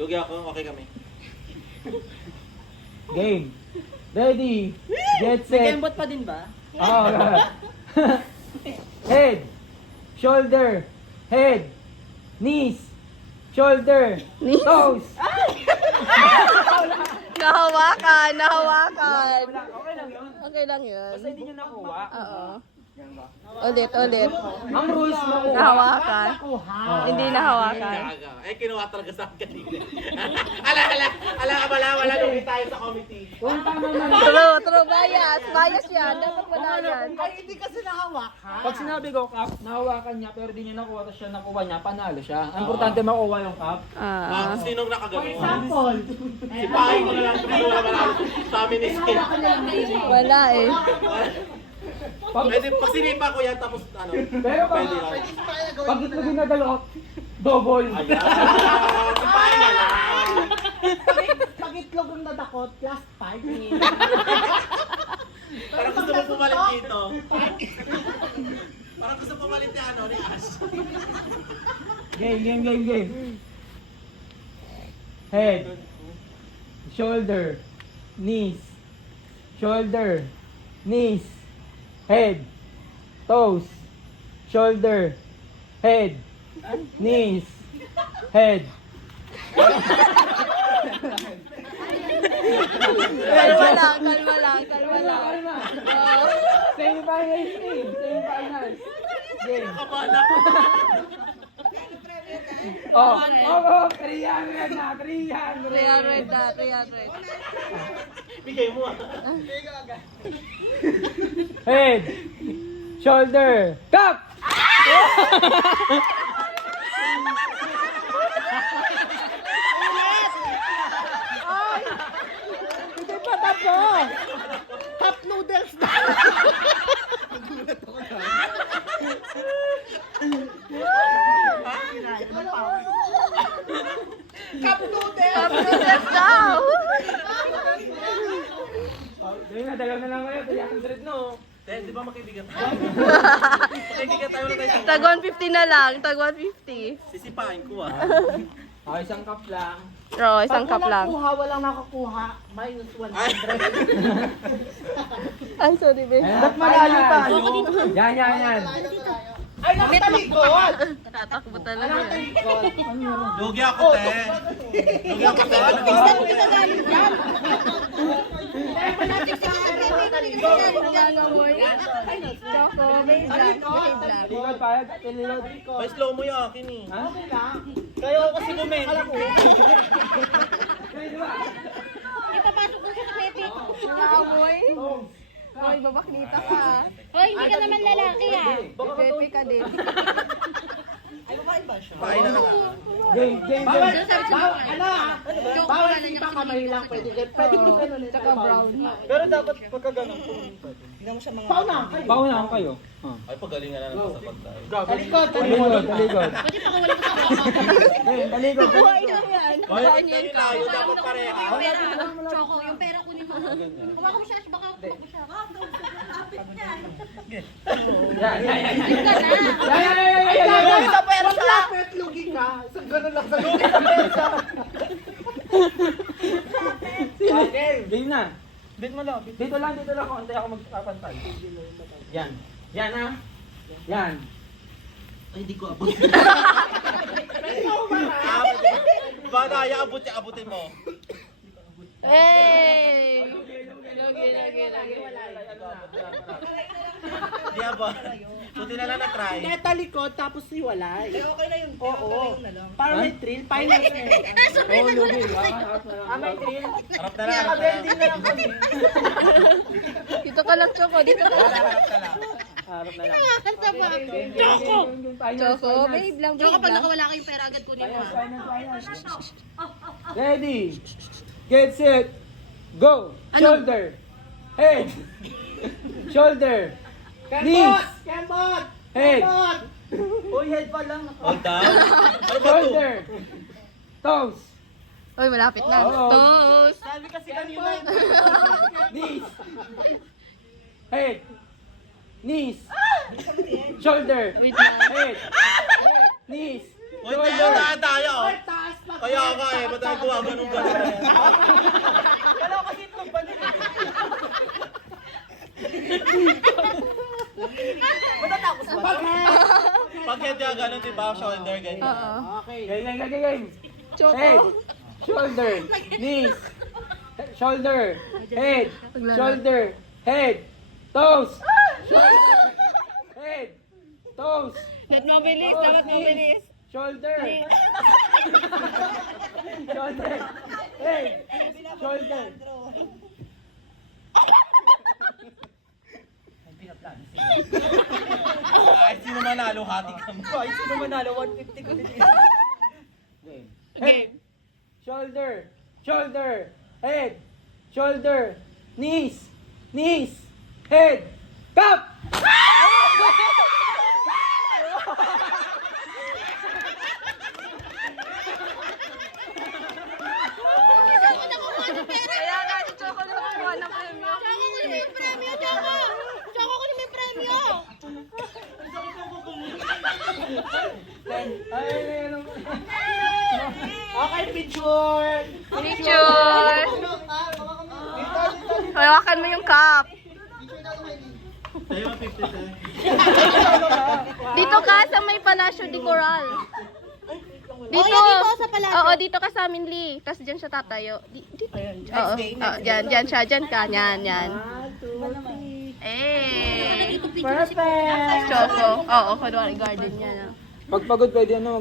Lugi ako, okay kami. Game. Ready. Get May set. kembot pa din ba? Oh, head. Shoulder. Head. Knees. Shoulder. Toes. Nahawakan, nahawakan. Okay lang yun. Okay lang yun. Basta hindi nyo nakuha. Oo. Ulit, ulit. Ang rules nakuha. Nahawakan. Hindi nahawakan. Gaga. Eh, kinuha talaga sa akin kanina. Wala nung tayo sa committee. Kung tama man. True, bias. Bias yan. Dapat wala yan. Ay, hindi kasi nahawak ha. Pag sinabi ko cup, nahawakan niya pero di niya nakuha tapos siya nakuha niya, panalo siya. Ang importante makuha yung cup. Ah. Sinong nakagano? Sample. Si Pai ko na lang. Hindi wala manalo. Sa amin is skin. Wala eh. Pwede, pag sinipa ko yan, tapos ano? Pero pag, Pwede lang. pag itlogin na dalawat, double. Ayan. Si Pai na lang. Pag itlog ang nadakot, plus 5. Parang gusto mo pumalit dito. Parang gusto pumalit ni ano, ni Ash. Game. Head. Shoulder. Knees. Shoulder. Knees. Head. Toes. Shoulder. Head. Knees. Head. Kalma lang. Oo. Semi-finals. Semi-finals. Game. Kabahan ako. Oh, 300 na. 300. 300 na, 300. Bigay mo ah. Head. Shoulder. Cup! Hindi pa tapos. Cup noodles na. Cup noodles. Cup noodles daw. Dahil na, dalaw na lang kayo. 300 no. Di ba makibigan tayo? Makibigan tayo na tayo. Tag 150 na lang, tag 150. Sisipain ko ah. Okay, isang cup lang. Oo, isang cup lang. Walang nakakuha, minus 100. Ay, sorry, babe. Ba't malayo tayo? Yan. Ay, nakatalikod! Tatakbo talaga. Lugi ako, te. Lugi ako, te. Ano ba? Choco, babe. Likod pa. Tililod. May slow mo yung akin eh. Ha? Kaya ako kasi bumen. Naamoy? Hoy, babaklita ka. Hoy, hindi ka naman lalaki ah. Pepe ka din. Pain na lang ah. Game. Bawal sipa kamay lang pwede. Pwede mo ganun. Tsaka brown. Pero dapat pagka ganun. Paunahan kayo. Ay, pagalingan na lang sa pagtayo. Talikod. Talikod. Talikod. Buhay lang yan. Ay, Nakain niya yung tayo dapat pareha. Choco, yung pera kunin mo. Kuha mo siya, baka kuha mo siya. Yan. Sa pera sa lapit, lugi ka. Sa ganun lang sa lugi sa pera. Game na. Bit mo lang. Dito lang. Konti ako magpapantay. Yan. Yan ha. Yan. Ay, hindi ko abot. Badaya, abutin mo. Hey! Di abot. Buti na lang na-try. Talikod tapos iwalay. Okay na yun. Oo. Para may thrill. Finals na yun. Oh, lugi. May thrill. Harap na lang. Nakabending na lang kami. Dito ka lang, Choco. Dito ka lang. Harap na lang. Harap na lang. Choco! Choco, babe lang, Choco, babe pag lang. nakawala ka yung pera agad kunin mo. Ready. Get set. Go. Shoulder. Head. Shoulder. Knees. Kembot! Head. Uy, head pa lang. Hold down. Ano ba to? Shoulder. Toes. Uy, malapit na. Oo. Toast! Sabi kasi kanina. Knees. Head. Knees. Shoulder. Wait lang. Head. Knees. Wait, tayo. Ay, taas pa Kaya nga eh, ba't tayo gawa ganun-ganun eh? Wala kasi itong ba nila? Matatapos ba? Pag head niya ganun, di ba? Shoulder, ganyan. Oo. Okay. Game. Choco. Head, shoulder, knees, shoulder, head, shoulder, head, toes, shoulder, head, toes, Dapat mabilis, dapat mabilis. shoulder, shoulder, head, shoulder. Ay, sino manalo? Hati ka mo. Ay, sino manalo? 150 ko din. Head, shoulder, shoulder, head, shoulder, knees, head, cup! Kaya nga, si Choco lang kukuha ng premyo. Tsaka kunin mo yung premyo, Tsaka! Tsaka kunin mo yung premyo! Okay, picture! Picture! Hawakan mo yung cup. Sa'yo, 50 sa'yo. Dito ka sa may Palacio de Coral. Dito. Oh, yan dito sa Palacio. Oo, dito ka sa amin, Lee. Tapos dyan siya tatayo. Dito. Oo, dyan siya. Dyan ka. Yan. Eh. Perfect! Choco. Oo, kunwari garden niya. No? Pag pagod pwede ano,